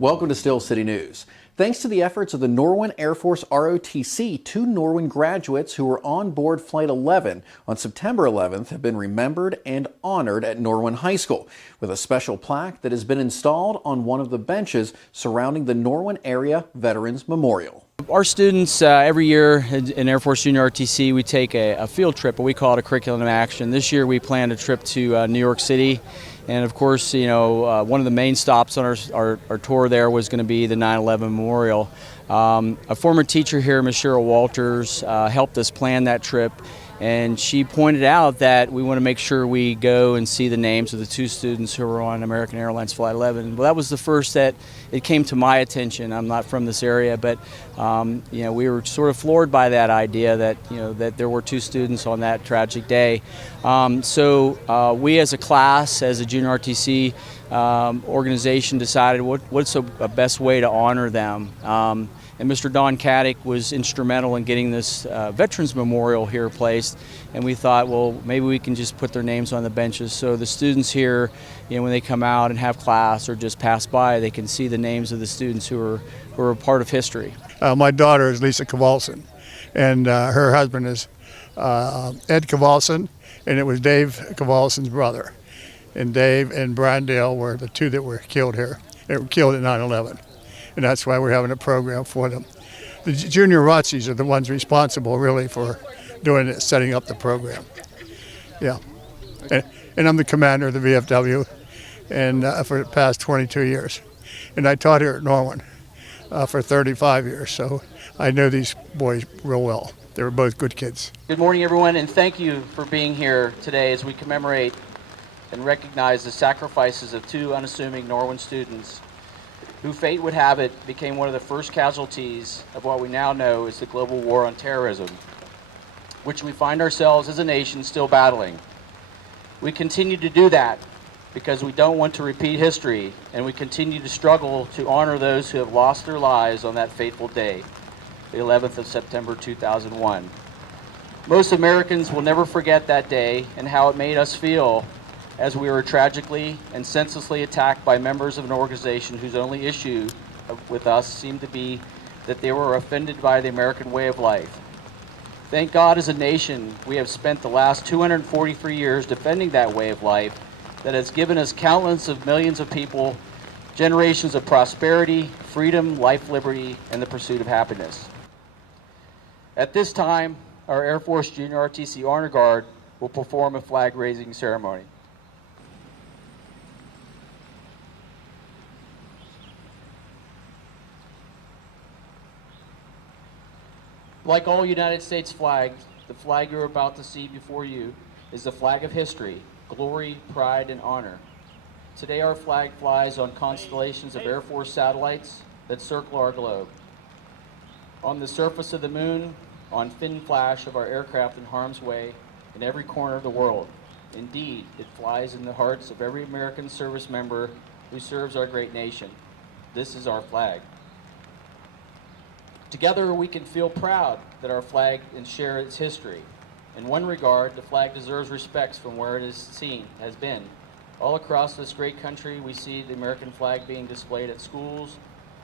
Welcome to Still City News. Thanks to the efforts of the Norwin Air Force ROTC, 2 Norwin graduates who were on board Flight 11 on September 11th have been remembered and honored at Norwin High School with a special plaque that has been installed on one of the benches surrounding the Norwin Area Veterans Memorial. Our students, every year in Air Force Junior RTC, we take a field trip, but we call it a curriculum in action. This year we planned a trip to New York City, and of course, one of the main stops on our tour there was going to be the 9/11 Memorial. A former teacher here, Ms. Cheryl Walters, helped us plan that trip, and she pointed out that we want to make sure we go and see the names of the 2 students who were on American Airlines Flight 11. Well, that was the first that it came to my attention. I'm not from this area, but we were sort of floored by that idea that that there were 2 students on that tragic day. So we, as a class, as a Junior RTC organization, decided what's a best way to honor them. And Mr. Don Caddick was instrumental in getting this Veterans Memorial here placed, and we thought, well, maybe we can just put their names on the benches so the students here, when they come out and have class or just pass by, they can see the names of the students who are a part of history. My daughter is Lisa Kowalson, and her husband is Ed Kowalson, and it was Dave Kowalson's brother. And Dave and Brian Dale were the 2 that were killed here. They were killed at 9/11. And that's why we're having a program for them. The junior ROTCs are the ones responsible, really, for doing it, setting up the program. Yeah. And I'm the commander of the VFW and for the past 22 years. And I taught here at Norwin for 35 years, so I know these boys real well. They were both good kids. Good morning, everyone, and thank you for being here today as we commemorate and recognize the sacrifices of 2 unassuming Norwin students who, fate would have it, became one of the first casualties of what we now know is the global war on terrorism, which we find ourselves as a nation still battling. We continue to do that because we don't want to repeat history, and we continue to struggle to honor those who have lost their lives on that fateful day, the 11th of September 2001. Most Americans will never forget that day and how it made us feel as we were tragically and senselessly attacked by members of an organization whose only issue with us seemed to be that they were offended by the American way of life. Thank God, as a nation, we have spent the last 243 years defending that way of life that has given us countless of millions of people generations of prosperity, freedom, life, liberty, and the pursuit of happiness. At this time, our Air Force Junior RTC Honor Guard will perform a flag-raising ceremony. Like all United States flags, the flag you're about to see before you is the flag of history, glory, pride, and honor. Today our flag flies on constellations of Air Force satellites that circle our globe. On the surface of the moon, on fin flash of our aircraft in harm's way in every corner of the world. Indeed, it flies in the hearts of every American service member who serves our great nation. This is our flag. Together we can feel proud that our flag and share its history. In one regard, the flag deserves respect from where it is has been. All across this great country, we see the American flag being displayed at schools,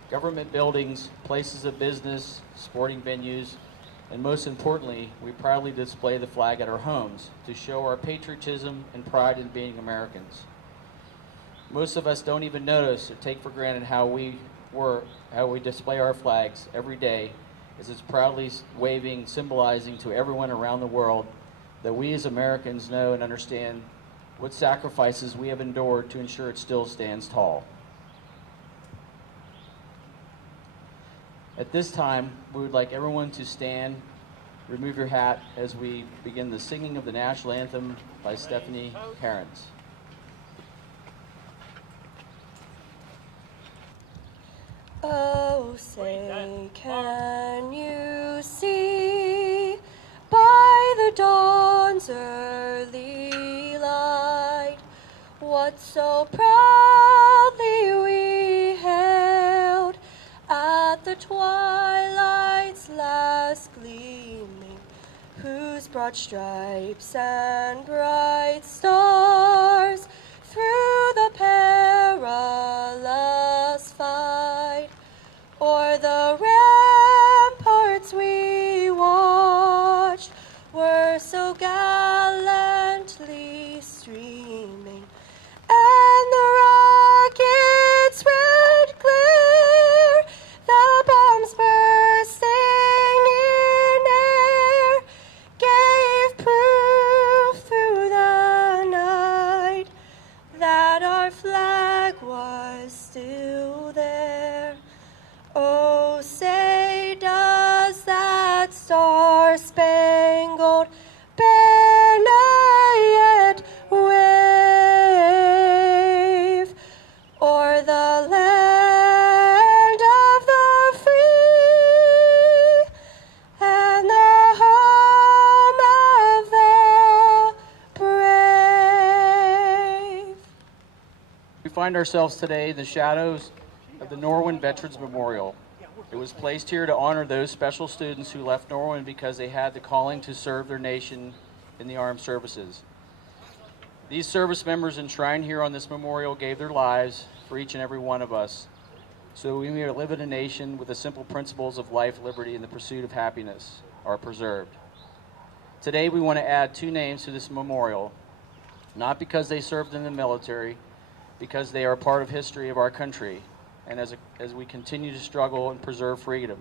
government buildings, places of business, sporting venues, and most importantly, we proudly display the flag at our homes to show our patriotism and pride in being Americans. Most of us don't even notice or take for granted how we display our flags every day, as it's proudly waving, symbolizing to everyone around the world that we as Americans know and understand what sacrifices we have endured to ensure it still stands tall. At this time, we would like everyone to stand, remove your hat as we begin the singing of the national anthem by Stephanie Herons. Oh, say, can you see by the dawn's early light what so proudly we hailed at the twilight's last gleaming, whose broad stripes and bright stars through the perilous fight o'er the land of the free and the home of the brave. We find ourselves today in the shadows of the Norwin Veterans Memorial. It was placed here to honor those special students who left Norwin because they had the calling to serve their nation in the armed services. These service members enshrined here on this memorial gave their lives for each and every one of us, so we may live in a nation with the simple principles of life, liberty, and the pursuit of happiness are preserved. Today we want to add 2 names to this memorial, not because they served in the military, because they are part of history of our country, and as we continue to struggle and preserve freedom.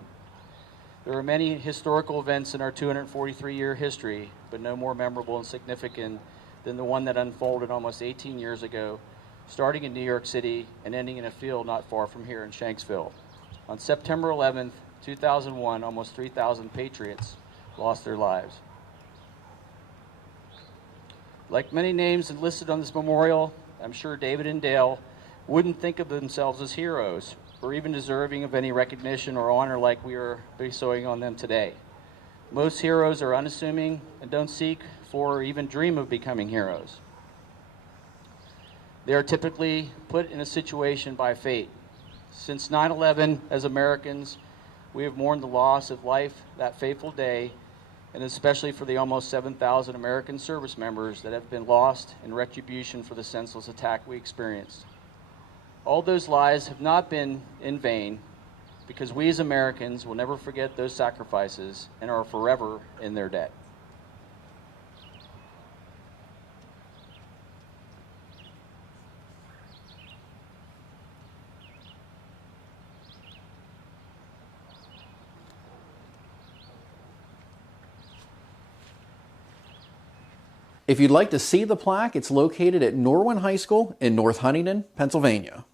There are many historical events in our 243-year history, but no more memorable and significant than the one that unfolded almost 18 years ago, starting in New York City and ending in a field not far from here in Shanksville. On September 11th, 2001, almost 3,000 patriots lost their lives. Like many names enlisted on this memorial, I'm sure David and Dale wouldn't think of themselves as heroes or even deserving of any recognition or honor like we are bestowing on them today. Most heroes are unassuming and don't seek for or even dream of becoming heroes. They are typically put in a situation by fate. Since 9/11, as Americans, we have mourned the loss of life that fateful day, and especially for the almost 7,000 American service members that have been lost in retribution for the senseless attack we experienced. All those lives have not been in vain, because we as Americans will never forget those sacrifices and are forever in their debt. If you'd like to see the plaque, it's located at Norwin High School in North Huntingdon, Pennsylvania.